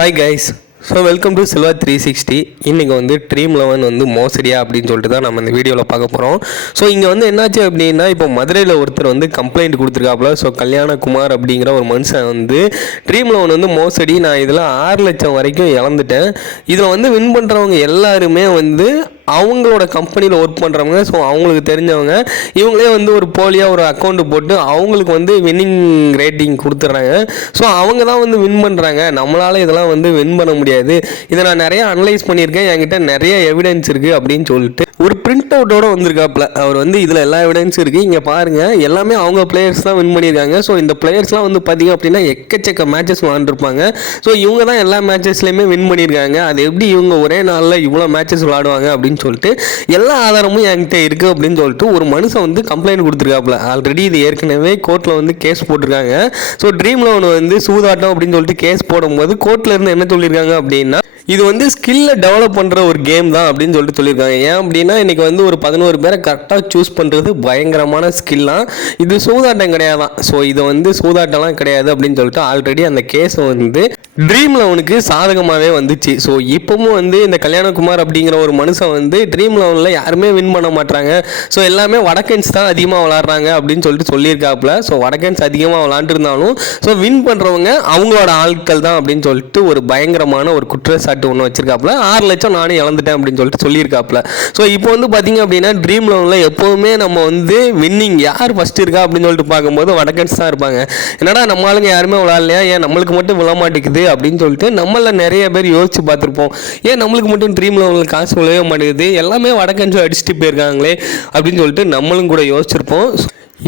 Hi guys. So welcome to silver 360. இன்றைக்கி வந்து dream 11 வந்து மோசடியா அப்படின்னு சொல்லிட்டு தான் நம்ம இந்த வீடியோவில் பார்க்க போகிறோம். ஸோ இங்கே வந்து என்னாச்சு அப்படின்னா, இப்போ மதுரையில் ஒருத்தர் வந்து கம்ப்ளைண்ட் கொடுத்துருக்காப்புல. ஸோ கல்யாணகுமார் அப்படிங்கிற ஒரு மனுஷன் வந்து ட்ரீம் 11 வந்து மோசடி, நான் இதில் 6 லட்சம் வரைக்கும் இழந்துட்டேன், இதில் வந்து வின் பண்ணுறவங்க எல்லாருமே வந்து அவங்களோட கம்பெனியில் ஒர்க் பண்ணுறவங்க. ஸோ அவங்களுக்கு தெரிஞ்சவங்க, இவங்களே வந்து ஒரு போலியாக ஒரு அக்கௌண்ட்டு போட்டு அவங்களுக்கு வந்து வின்னிங் ரேட்டிங் கொடுத்துட்றாங்க. ஸோ அவங்க தான் வந்து வின் பண்ணுறாங்க, நம்மளால் இதெல்லாம் வந்து வின் பண்ண முடியாது, இதை நான் நிறைய அனலைஸ் பண்ணியிருக்கேன், என்கிட்ட நிறைய எவிடன்ஸ் இருக்குது அப்படின்னு சொல்லிட்டு ஒரு பிரிண்ட் அவுட்டோட வந்திருக்காப்புல. அவர் வந்து இதில் எல்லா எவிடன்ஸும் இருக்குது, இங்கே பாருங்கள், எல்லாமே அவங்க பிளேயர்ஸ் தான் வின் பண்ணியிருக்காங்க. ஸோ இந்த பிளேயர்ஸ்லாம் வந்து பார்த்திங்க அப்படின்னா எக்கச்சக்க மேட்சஸ் விளாண்டுருப்பாங்க. ஸோ இவங்க தான் எல்லா மேட்சஸ்லையுமே வின் பண்ணியிருக்காங்க. அது எப்படி இவங்க ஒரே நாளில் இவ்வளோ மேட்சஸ் விளாடுவாங்க அப்படின்னு சொல்லிட்டு எல்லா ஆதாரமும் என்கிட்ட இருக்குது அப்படின்னு சொல்லிட்டு ஒரு மனுஷன் வந்து கம்ப்ளைண்ட் கொடுத்துருக்காப்புல. ஆல்ரெடி இது ஏற்கனவே கோர்ட்டில் வந்து கேஸ் போட்டிருக்காங்க. ஸோ ட்ரீம் 11 வந்து சூதாட்டம் அப்படின்னு சொல்லிட்டு கேஸ் போடும்போது கோர்ட்டில் இருந்து என்ன சொல்லியிருக்காங்க அப்படின்னா, இது வந்து ஸ்கில்லை டெவலப் பண்ணுற ஒரு கேம் தான் அப்படின்னு சொல்லிட்டு சொல்லியிருக்காங்க. ஏன் அப்படின்னா, இன்றைக்கி வந்து ஒரு 11 பேரை கரெக்டாக சூஸ் பண்ணுறது பயங்கரமான ஸ்கில்லாம், இது சூதாட்டம் கிடையாதான். ஸோ இதை வந்து சூதாட்டம்லாம் கிடையாது அப்படின்னு சொல்லிட்டு ஆல்ரெடி அந்த கேஸை வந்து ட்ரீம் 11க்கு சாதகமாகவே வந்துச்சு. ஸோ இப்போவும் வந்து இந்த கல்யாணகுமார் அப்படிங்கிற ஒரு மனுஷன் வந்து ட்ரீம் 11ல் யாருமே வின் பண்ண மாட்டாங்க, ஸோ எல்லாமே வடக்கன்ஸ் தான் அதிகமாக விளாட்றாங்க அப்படின்னு சொல்லிட்டு சொல்லியிருக்காப்புல. ஸோ வடக்கன்ஸ் அதிகமாக விளாண்டுருந்தாலும் ஸோ வின் பண்ணுறவங்க அவங்களோட ஆட்கள் தான் அப்படின்னு சொல்லிட்டு ஒரு பயங்கரமான ஒரு குற்றச்சாட்டு ஒன்று வச்சிருக்காப்புல. 6 லட்சம் நானே இழந்துட்டேன் அப்படின்னு சொல்லிட்டு சொல்லியிருக்காப்புல. ஸோ இப்போ வந்து பார்த்தீங்க அப்படின்னா ட்ரீம் 11ல் எப்போவுமே நம்ம வந்து வின்னிங் யார் ஃபஸ்ட்டு இருக்கா அப்படின்னு சொல்லிட்டு பார்க்கும்போது வடக்கன்ஸ் தான் இருப்பாங்க. என்னடா நம்ம ஆளுங்க யாருமே விளாட்லையா, ஏன் நம்மளுக்கு மட்டும் விழ மாட்டேங்குது அப்படின்னு சொல்லிட்டு நம்மள நிறைய பேர் யோசிச்சு பார்த்துருப்போம். ஏன் நம்மளுக்கு மட்டும் ட்ரீம் 11 காசு விழவே மாட்டேங்குது, எல்லாமே வடக்கன்ஸ் அடிச்சுட்டு போயிருக்காங்களே அப்படின்னு சொல்லிட்டு நம்மளும் கூட யோசிச்சிருப்போம்.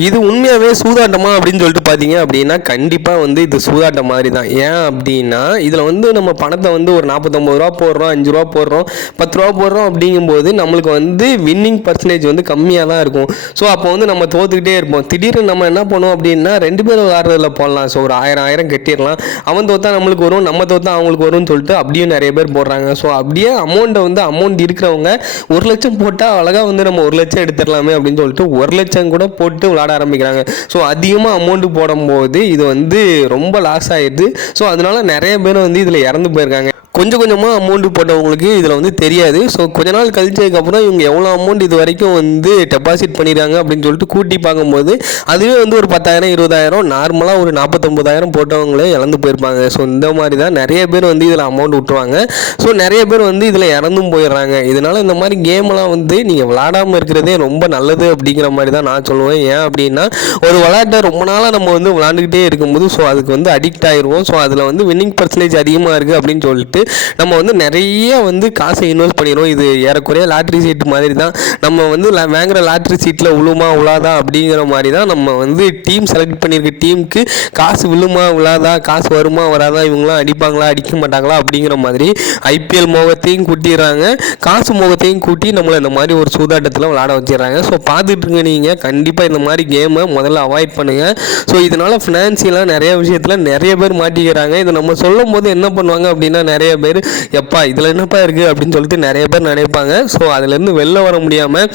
இது உண்மையாகவே சூதாட்டமா அப்படின்னு சொல்லிட்டு பார்த்தீங்க அப்படின்னா கண்டிப்பாக வந்து இது சூதாட்டம் மாதிரி தான். ஏன் அப்படின்னா, இதில் வந்து நம்ம பணத்தை வந்து ஒரு 49 ரூபா போடுறோம், 5 ரூபா போடுறோம், 10 ரூபா போடுறோம் அப்படிங்கும்போது நம்மளுக்கு வந்து வின்னிங் பர்சன்டேஜ் வந்து கம்மியாக தான் இருக்கும். ஸோ அப்போ வந்து நம்ம தோத்துக்கிட்டே இருப்போம். திடீர்னு நம்ம என்ன பண்ணுவோம் அப்படின்னா 2 பேர் விளாட்றதுல போடலாம். ஸோ ஒரு 1000 கட்டிடலாம், அவன் தோத்தா நம்மளுக்கு வரும், நம்ம தோத்தா அவங்களுக்கு வரும்னு சொல்லிட்டு அப்படியே நிறைய பேர் போடுறாங்க. ஸோ அப்படியே அமௌண்ட் இருக்கிறவங்க 1 லட்சம் போட்டால் அழகாக வந்து நம்ம 1 லட்சம் எடுத்துடலாமே அப்படின்னு சொல்லிட்டு 1 லட்சம் கூட போட்டு விளாட ஆரம்பிக்கிறாங்க. ஸோ அதிகமாக அமௌண்ட் போடும்போது இது வந்து ரொம்ப லாஸ் ஆயிடுது. ஸோ அதனால நிறைய பேர் வந்து இதில் இறந்து போயிருக்காங்க. கொஞ்சம் கொஞ்சமாக அமௌண்ட்டு போட்டவங்களுக்கு இதில் வந்து தெரியாது. ஸோ கொஞ்ச நாள் கழிச்சதுக்கப்புறம் இவங்க எவ்வளோ அமௌண்ட் இது வரைக்கும் வந்து டெபாசிட் பண்ணிடுறாங்க அப்படின்னு சொல்லிட்டு கூட்டி பார்க்கும்போது அதுவே வந்து ஒரு 10,000 20,000 நார்மலாக ஒரு 49,000 போட்டவங்களே இழந்து போயிருப்பாங்க. ஸோ இந்த மாதிரி தான் நிறைய பேர் வந்து இதில் அமௌண்ட் விட்டுருவாங்க. ஸோ நிறைய பேர் வந்து இதில் இறந்தும் போயிடுறாங்க. இதனால் இந்த மாதிரி கேம்லாம் வந்து நீங்கள் விளாடாமல் இருக்கிறதே ரொம்ப நல்லது அப்படிங்கிற மாதிரி தான் நான் சொல்லுவேன். ஏன் அப்படின்னா, ஒரு விளையாட்டை ரொம்ப நாளாக நம்ம வந்து விளாண்டுக்கிட்டே இருக்கும்போது ஸோ அதுக்கு வந்து அடிக்ட் ஆகிடுவோம். ஸோ அதில் வந்து வின்னிங் பர்சன்டேஜ் அதிகமாக இருக்குது அப்படின்னு சொல்லிட்டு நம்ம வந்து நிறைய வந்து காசை இன்வெஸ்ட் பண்ணிடுவோம். இது ஏறக்குறைய லாட்ரி சீட் மாதிரி தான். நம்ம வந்து வாங்குற லாட்ரி சீட்டில் விழுமா விழாதா அப்படிங்கிற மாதிரி தான் நம்ம வந்து டீம் செலக்ட் பண்ணியிருக்க டீமுக்கு காசு விழுமா விழாதா, காசு வருமா வராதா, இவங்களாம் அடிப்பாங்களா அடிக்க மாட்டாங்களா அப்படிங்கிற மாதிரி ஐபிஎல் மோகத்தையும் கூட்டிடுறாங்க, காசு மோகத்தையும் கூட்டி நம்மளை இந்த மாதிரி ஒரு சூதாட்டத்தில் விளாட வச்சிடறாங்க. ஸோ பார்த்துட்டு இருங்க, நீங்கள் கண்டிப்பாக இந்த மாதிரி கேமை முதல்ல அவாய்ட் பண்ணுங்கள். ஸோ இதனால் ஃபினான்சியலாக நிறைய விஷயத்தில் நிறைய பேர் மாட்டிக்கிறாங்க. இதை நம்ம சொல்லும் போது என்ன பண்ணுவாங்க அப்படின்னா, நிறைய பேர் எப்பா இதில் என்னப்பா இருக்குது அப்படின்னு சொல்லிட்டு நிறைய பேர் நினைப்பாங்க. ஸோ அதுலேருந்து வெளில வர முடியாமல்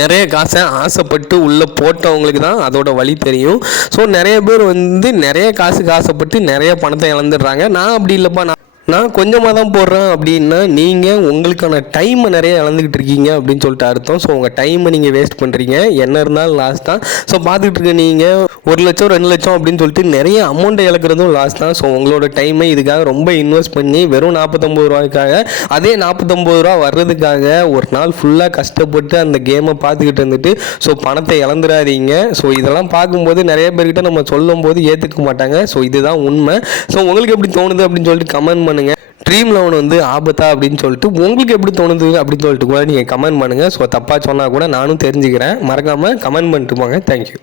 நிறைய காசை ஆசைப்பட்டு உள்ளே போட்டவங்களுக்கு தான் அதோட வழி தெரியும். ஸோ நிறைய பேர் வந்து நிறைய காசுக்கு ஆசைப்பட்டு நிறைய பணத்தை இழந்துடுறாங்க. நான் அப்படி இல்லைப்பா, நான் கொஞ்சமாக தான் போடுறேன் அப்படின்னா நீங்கள் உங்களுக்கான டைமை நிறைய இழந்துக்கிட்டு இருக்கீங்க அப்படின்னு சொல்லிட்டு அர்த்தம். ஸோ உங்கள் டைமை நீங்கள் வேஸ்ட் பண்ணுறீங்க, என்ன இருந்தாலும் லாஸ் தான். ஸோ பார்த்துக்கிட்டு இருக்க நீங்கள் 1 லட்சம் 2 லட்சம் அப்படின்னு சொல்லிட்டு நிறைய அமௌண்ட்டை இழக்கிறதும் லாஸ் தான். ஸோ உங்களோட டைமை இதுக்காக ரொம்ப இன்வெஸ்ட் பண்ணி வெறும் 49 ரூபாய்க்காக அதே 49 ரூபா வர்றதுக்காக ஒரு நாள் ஃபுல்லாக கஷ்டப்பட்டு அந்த கேமை பார்த்துக்கிட்டு இருந்துட்டு ஸோ பணத்தை இழந்துடாதீங்க. ஸோ இதெல்லாம் பார்க்கும்போது நிறைய பேர்கிட்ட நம்ம சொல்லும் போது ஏற்றுக்க மாட்டாங்க. ஸோ இதுதான் உண்மை. ஸோ உங்களுக்கு எப்படி தோணுது அப்படின்னு சொல்லிட்டு கமெண்ட் பண்ணுங்கள். ட்ரீம் 11 வந்து ஆபத்தா அப்படின்னு சொல்லிட்டு உங்களுக்கு எப்படி தோணுது அப்படின்னு சொல்லிட்டு கூட நீங்கள் கமெண்ட் பண்ணுங்கள். ஸோ தப்பாக சொன்னால் கூட நானும் தெரிஞ்சுக்கிறேன். மறக்காமல் கமெண்ட் பண்ணிட்டு போங்க. தேங்க்யூ.